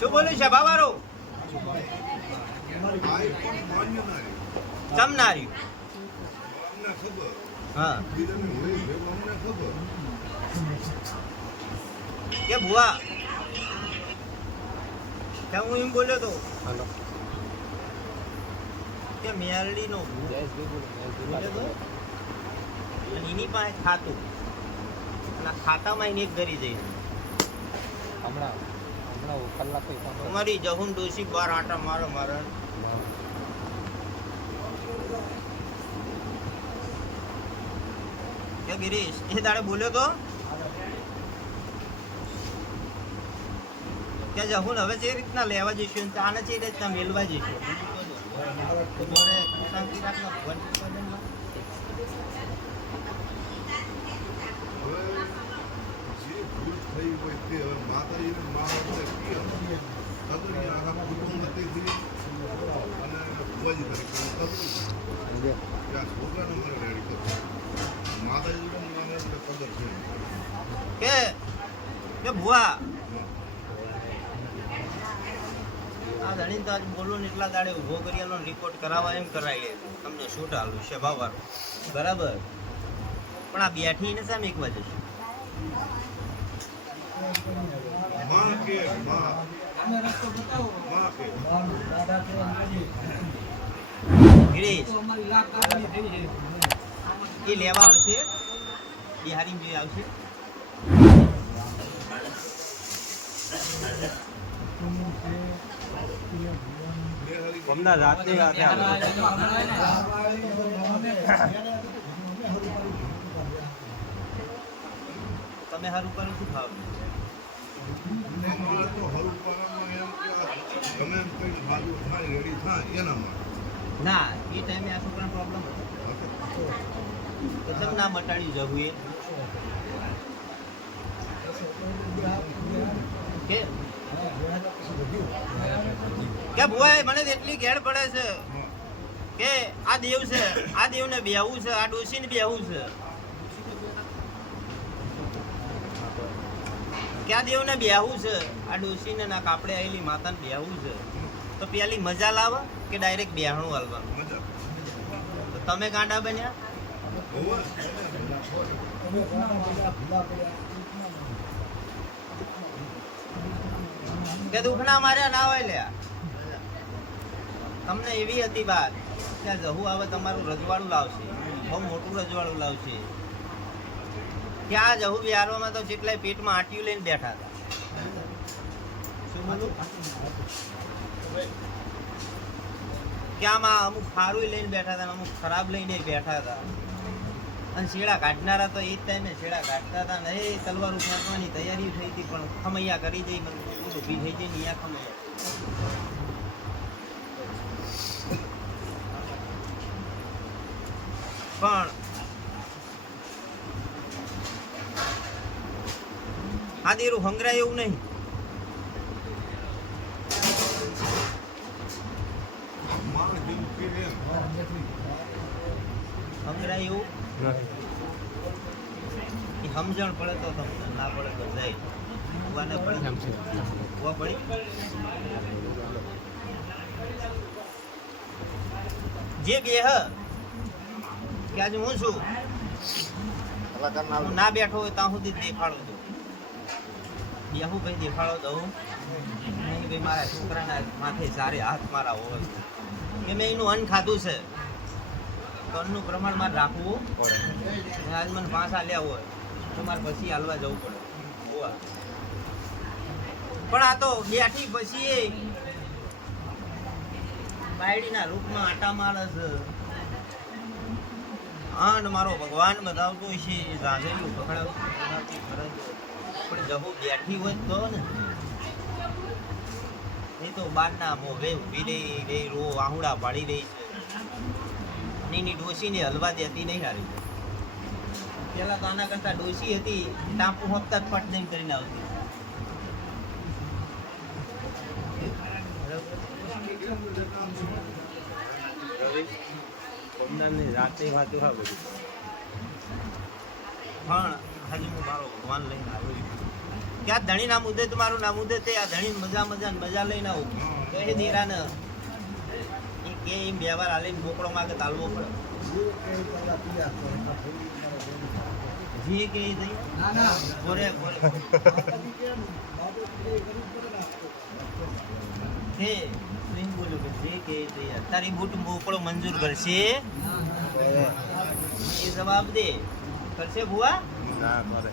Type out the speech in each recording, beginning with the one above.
શું બોલ્યું છે બાબારો હા. કે ભુવા. ત્યાં હું એમ બોલ્યો તો. કે અને એની પાસે ખાતું. અને ખાતામાં એને એક ગરી જઈ હમણાં. હમણાં કલાક જહુન ડોસી બાર આટા મારો મારો. ગિરીશ એ દાડે બોલ્યો તો? કે જહુન હવે જે રીતના લેવા જઈશું આને જે રીતના મેળવા જઈશું તો મારે શાંતિ રાખના ભગવાન કૃપા છે ને. હવે જે કે કે ભુવા? આ ધણીને તો આજ બોલો એટલા દાડે ઊભો કરી આનો રિપોર્ટ કરાવવા એમ કરાવીએ તમને શું આલું છે? બાબર બરાબર. પણ આ બેઠી ને સામે એક બાજુ છે માં કે માં માં કે ગિરીશ એ લેવા આવશે બિહારી મે આવશે હરી હમણાં રાતે તમે સારું કરો શું ખાવ ના, એ ટાઈમે આ છોકરાનો પ્રોબ્લેમ હતો. ના મટાડી જવું એ કે? કે ભુવાએ મને એટલી ઘેર પડે છે કે આ દેવ છે, આ દેવને બેહવું છે, આ ડોશીને બેહવું છે. કે આ દેવને બેહવું છે. આ ડોસીને ના કાપડે આવેલી માતાને બેહવું છે. તો પેલી મજા લાવે કે ડાયરેક્ટ બેહણું હાલવાનું? તો તમે ગાંડા બન્યા? કે દુખના માર્યા ના હોય લ્યા? તમને એવી હતી વાત કે આ જહુ આવે તમારું રજવાડું લાવશે. બહુ મોટું રજવાડું લાવશે. કે જવું બિહારમાં તો જેટલાય પેટમાં આટિયું લઈને બેઠા હતા. ક્યાંમાં અમુક સારું લઈને બેઠા હતા અમુક ખરાબ લઈને બેઠા હતા. અને શેડા કાઢનારા તો એ જ ટાઈમે શેડા કાઢતા હતા ને એ તલવાર ઉઠાડવાની તૈયારી થઈ હતી, પણ ખમૈયા કરી જઈ મને ઊભી થઈ જઈ ને અહીંયા ખમૈયા. પણ આ દેરું હંગરાય એવું નહીં. હંગરાય એવું? સમજણ પડે તો તમને ના પડે તો જાય. ઉવાને પડી ઉવા પડી. જે બેહ કે આજે હું છું? હું ના બેઠો હોય ત્યાં સુધી દેખાડો દઉં ભાઈ દેખાડો દઉં નહીં ભાઈ મારા છોકરાના માથે સારે હાથ મારા હોય. કે મેં એનું અન્ન ખાધું છે. તો અન્નનું પ્રમાણ મારે રાખવું પડે. આજ મને પાંચ આલ્યા હોય. તો મારે પછી હાલવા જવું પડે. પણ આ તો બેઠી પછી એ બાયડીના રૂપમાં આટા મારે છે. મારો ભગવાન બતાવતો છે. ઝાંઝરિયું પકડાવતું પણ જહુ બેઠી હોય તો ને. એ તો બારના વે ઊભી રહી રહી રો આહુડા પાડી રહી છે. અને એની ડોશીને હલવા દેતી નહીં હારી. પેલા તો આના કરતા ડોશી હતી ટાંપુ હપ્તા જ પટ નહીં કરીને આવતી. રાતે વાંચું હા બધું. પણ હજી હું મારો ભગવાન લઈને આવ્યો છું. કે આ ધણી ના મુદ્દે તમારું ના મુદ્દે તે આ ધણી મજા મજા મજા લઈને આવું. તો એ દેરાને એ કે એમ વ્યવહાર હાલે મોકળો માગે તાલવો પડે. જે કે એ દઈ બોરે બોરે હે કે જે કે તારી બૂટ મોકળો મંજૂર કરશે? એ જવાબ દે. કરશે ભુવા? ના કરે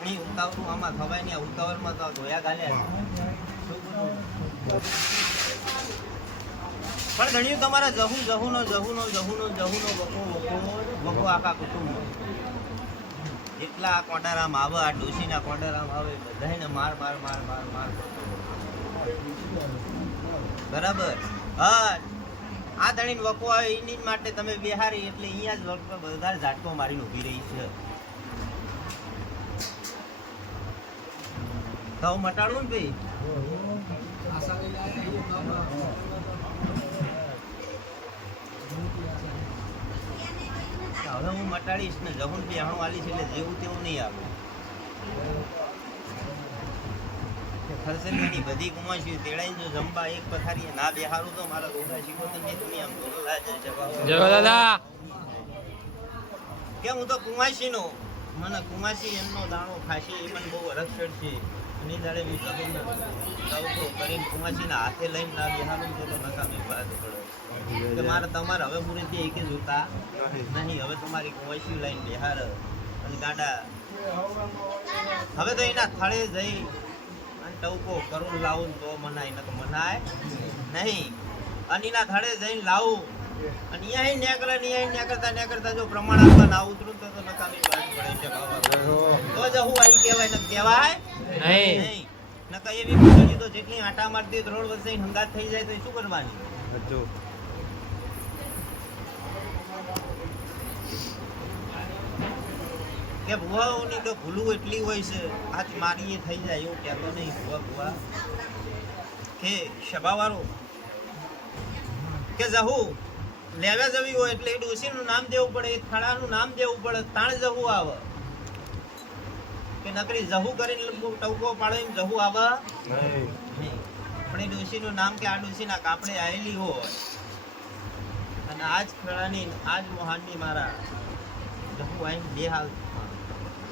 અહીં ઉતાવળું આમાં ખવાય નહીં ઉતાવળમાં તો ધોયા ગાલ્યા પણ ઘણી તમારા જહુ જહુનો જહુનો જહુનો જહુનો વકો વકો વકો આખા કુટુંબ જેટલા આ કોટારામ આવે આ ડોસીના કોટારામ આવે બધાને માર માર માર માર માર. બરાબર? હા. આ ધણીને વકો આવે એની માટે તમે બિહારી, એટલે અહીંયા જ વક બધા ઝાટકો મારીને ઊભી રહી છે. તો મટાડવું ને ભાઈ? હવે હું મટાડીશ ને જહુન બી આલી છે એટલે જેવું તેવું નહીં આવે. ખરસેલીની બધી કુમાશી તેડાઈ જો જંબા એક પથારીએ ના બેહારું તો મારા રોગા જીવો તો નહીં તમે આમ બોલો. જય દાદા કે હું તો કુમાશીનો મને કુમાશી એમનો દાણો ખાશે એ મને બહુ રક્ષણ છે અને દાડે બી તો કરીને કુમાશીના હાથે લઈને ના બેહારું તો નકામી વાત પડે મારે તમારે હવે મુરેથી એક જ જોતા નહીં હવે તમારી કુમાશી લઈને બેહાર. અને ગાડા. હવે તો એના થળે જઈ ટવકો કરું લાવું ને તો મનાય ન તો મનાય નહીં. અનીના એના જઈને લાવું. અને અહીંયા નેકળે ને નેકળતા નેકળતા જો પ્રમાણાત્મક ના ઉતરું તો તો નકામી વાત પડે છે બાબા. તો જ હું અહીં કહેવાય ને કહેવાય નહીં. નકા એવી તો જેટલી આટા મારતી રોડ વસે હંગાત થઈ જાય તો શું કરવાની? કે ભુવાઓની તો ભૂલું એટલી હોય છે આજ મારી એ થઈ જાય એવું કહેતો નહીં ભુવા ભુવા. કે સભાવાળો કે જહુ લેવા જવી હોય એટલે એ ડોસીનું નામ દેવું પડે એ થળાનું નામ દેવું પડે તાણ જહુ આવે. કે નકરી જહુ કરીને ટવકો પાડો એમ જહુ આવે? પણ એ ડોસીનું નામ કે આ ડોસીના કાપડે આવેલી હોય. અને આજ ખેડાની આજ મોહાનની મારા જહુ આઈને બે હાલ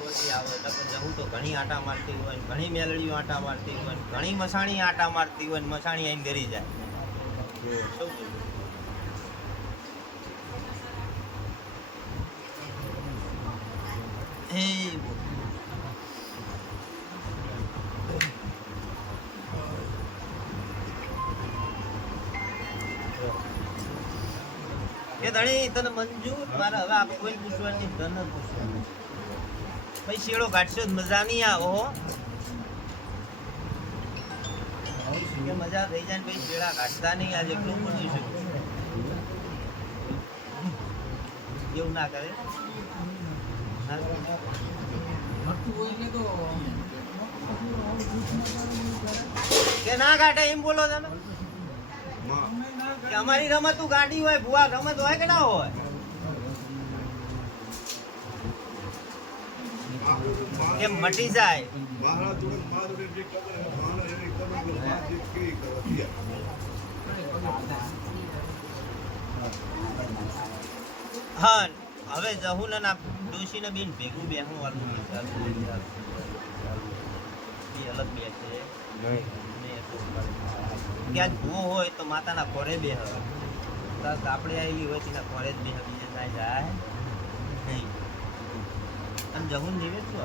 તો જ આવે નકર જહુ તો ઘણી આટા મારતી હોય ઘણી મેલડીઓ આટા મારતી હોય ઘણી મસાણી આટા મારતી હોય મસાણી આઈને ઘરી જાય. શું? કે ધણી, તને મંજૂર? મારે હવે આપણે કોઈ પૂછવાની ધન પૂછવાનું. પછી શેડો કાઢશો મજા નહીં આવો. મજા થઈ જાય પછી શેડા કાઢતા નહીં આજે એટલું બોલું શકું એવું ના કરે. કે ના કાઢે એમ બોલો તમે? અમારી કે અમારી રમતું ગાડી હોય ભુવા રમત હોય કે ના હોય? કે મટી જાય. હે, હવે જહુન ના ડોશીને બેન ભેગું બેહું વાળું એ અલગ બે છે. ક્યાં ભૂવો હોય તો માતાના ખોરે બે હવે આપણે આવી હોય તેના ખોરે જ બે બીજે ના જાય નહીં. અને જહુન જીવે શું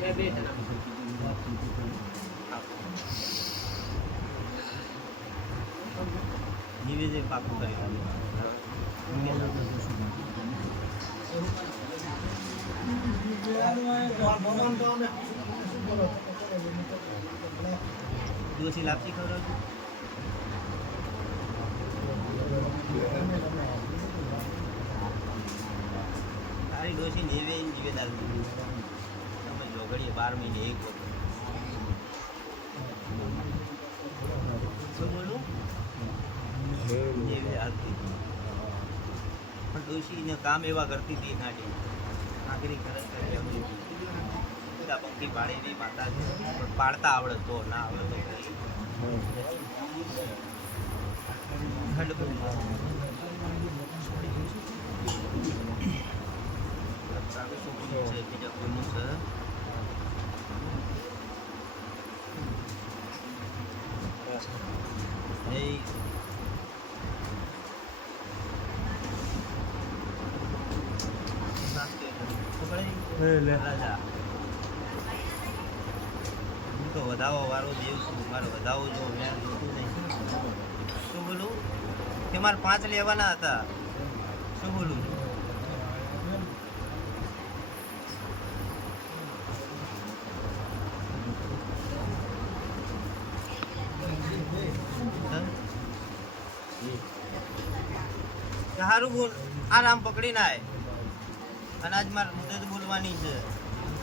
હવે જીવે જે પાકું કરી દોશી લાપસી ખવડાવજો. જીવે એમ જીવે દાલ તમે જોગડીએ બાર મહિને એક વખત. શું બોલું? જેવી હાલતી ડોશીને કામ એવા કરતી હતી નાડી નાગરી ખરેખર એમની બધા પંખી પાડી નહીં માતા પણ પાડતા આવડે તો ના આવડે તો. કઈ ઠંડ બહુ સારું છોકરું છે બીજા કોઈનું છે એ રાજા હું તો વધાવો વાળો દેવ છું. મારે વધાવો જો શું બોલું? તે મારે પાંચ લેવાના હતા. શું બોલું? સારું બોલ. આરામ પકડી નાય અને આજ મારે મુદત બોલવાની છે.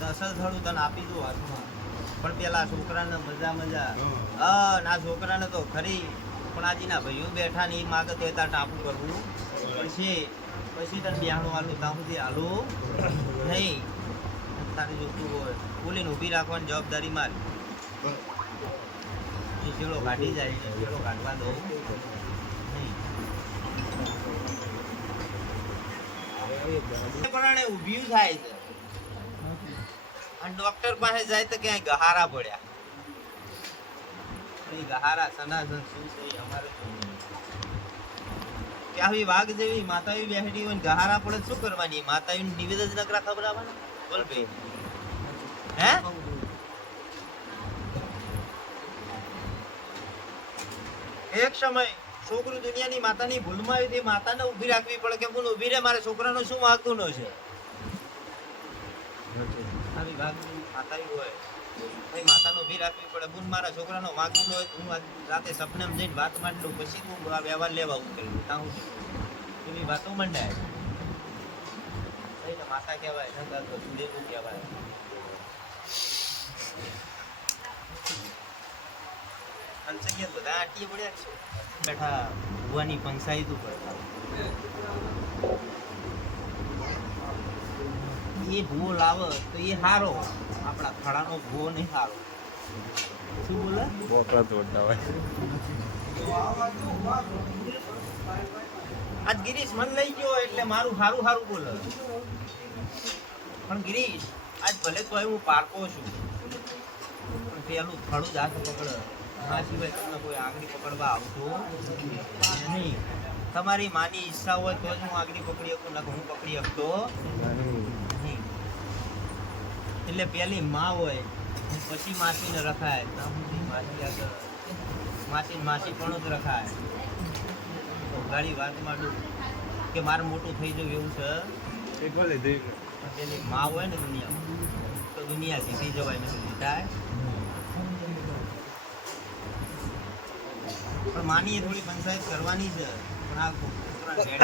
અસલ થોડું તને આપી દઉં હાથમાં. પણ પેલા છોકરાને મજા મજા. હા. ના છોકરાને તો ખરી. પણ આજીના ભાઈઓ બેઠા ને એ માગે તો ત્યાં ટાપુ કરવું. પછી પછી તને બિહાણું આલું ત્યાં સુધી આલું. નહીં. તારે જોતું હોય. બોલીને ઊભી રાખવાની જવાબદારી મારી. એ ચેડો કાઢી જાય ચેડો કાઢવા દઉં. ઊભ્યું ઊભી થાય છે. અને ડોક્ટર પાસે જાય તો ક્યાંય ગહારા પડ્યા. ગહારા સનાસન શું છે અમારે કે વાઘ જેવી માતાવી બેહડી હોય ગહારા પડે શું કરવાની? માતાવી નિવેદન જ નકરા ખબરાવાના બોલ ભાઈ. હે? એક સમય છોકરું દુનિયાની માતાની ભૂલમાં આવી માતાને ઊભી રાખવી પડે. કે હું ઊભી રહે મારે છોકરાનો શું વાગતું ન છે? આવી વાગતી માતાવી હોય ભાઈ માતાને ઊભી રાખવી પડે. પણ મારા છોકરાનો ન હોય હું રાતે સપનામાં જઈને વાત માંડી, પછી હું આ વ્યવહાર લેવા આવું ત્યાં હું એવી વાતો મંડાય. માતા કહેવાય નકર તો સુદેવું કહેવાય. અંસંગ્યા બધા આટીએ પડ્યા છે. બેઠા ભુવાની તું ઉપર. એ ભૂવો લાવે તો એ સારો આપણા ખડાનો ભૂવો નહીં સારો શું બોલે? બોકરા તોડતા હોય. આજ ગિરીશ મન લઈ ગયો એટલે મારું સારું સારું બોલે. પણ ગિરીશ આજ ભલે તો હું પારકો છું. પણ પેલું થડું જાત પકડ. આ સિવાય તમને કોઈ આંગળી પકડવા આવતો નહીં તમારી માની ઈચ્છા હોય તો જ હું આગળ પકડી શકું ના હું પકડી શકતો નહીં. એટલે પેલી માં હોય પછી માસીને રખાય. માસી માસી માસી પણ જ રખાય. તો ગાડી વાત માંડું કે મારે મોટું થઈ જવું એવું છે? પેલી માં હોય ને દુનિયામાં તો દુનિયા જીતી જવાય નથી જીતાય પણ માની થોડી પંચાયત કરવાની છે. પણ આ ઘણું પંચાયત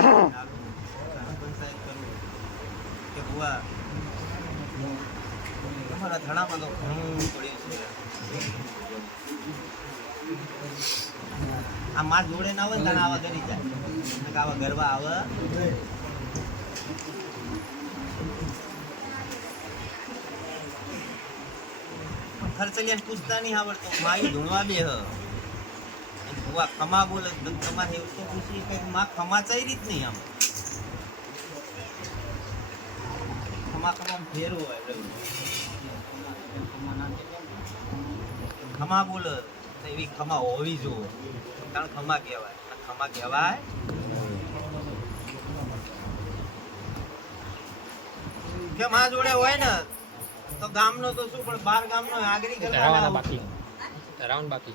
કરવું. કે બુઆ તમારા ધણામાં તો ઘણું પડ્યું છે. આ માં જોડે ના આવે ને આવા કરી જાય. આવા ગરબા આવે. પણ ખર્ચલિયાને પૂછતા નહીં આવડતું. માઈ ધૂણવા બે હ અને ખમા બોલે તમારે એવું તો પૂછી કે માં ખમા કઈ રીત નહીં આમ? ખમા ખમા ફેર હોય એટલે ખમા બોલ. એવી ખમા હોવી જોઈએ કારણ ખમા કહેવાય. ખમા કહેવાય. કે માં જોડે હોય ને તો ગામનો તો શું પણ બાર ગામનો આગરી કરવા બાકી. રાઉન્ડ બાકી.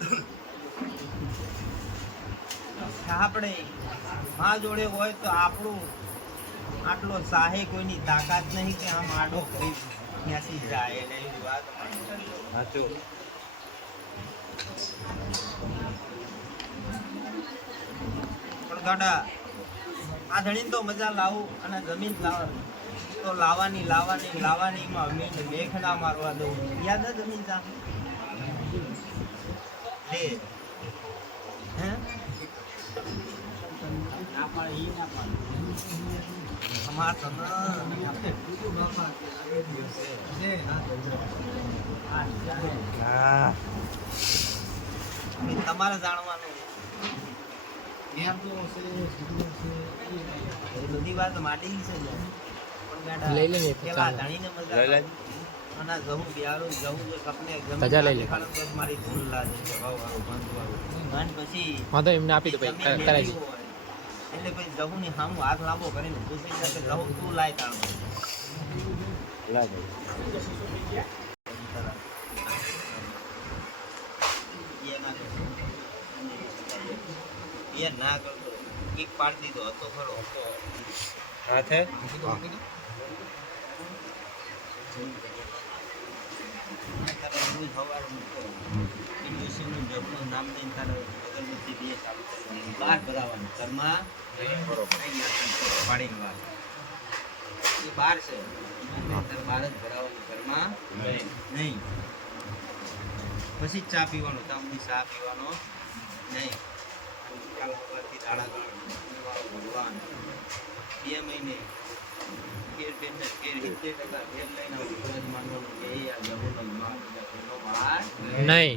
આપણે માં જોડે હોય તો આપણું આટલો સાહે કોઈની તાકાત નહીં કે આમ આડો કરી ત્યાંથી જાય એટલે વાત સાચું પણ ગાડા આ ધણીને તો મજા લાવું અને જમીન લાવ. તો લાવવાની લાવવાની લાવવાની માં અમીન મેઘ મારવા દઉં. યાદ જમીન જા લે. હે? ના પાડે ઈ ના પાડે. અમાર તો હા તમારે જાણવાનું બધી વાત માટી છે ને. પણ ગાડા લઈ લે હા એમને આપી દો કરાવી એટલે પછી જવું ની સામું હાથ લાંબો કરીને પૂછી શકે જવું તું લાય તાણ ના કરતો. એ ના કરતો કિક પાડી દીધો હતો ખરો હાથે નામ લઈને તારે અગરબત્તી દીએ ચાલુ. બહાર ભરાવાનું. ઘરમાં પાડીને બહાર. એ છે બહાર જ ભરાવાનું. ઘરમાં નહીં પછી ચા પીવાનો તમને ચા પીવાનો નહીં કાલ સવારથી દાડા ગણ ભગવાન બે મહિને કેર બેન કેર સિત્તેર ટકા ઘેર લઈને ફરજ માનવાનું કે આ નહીં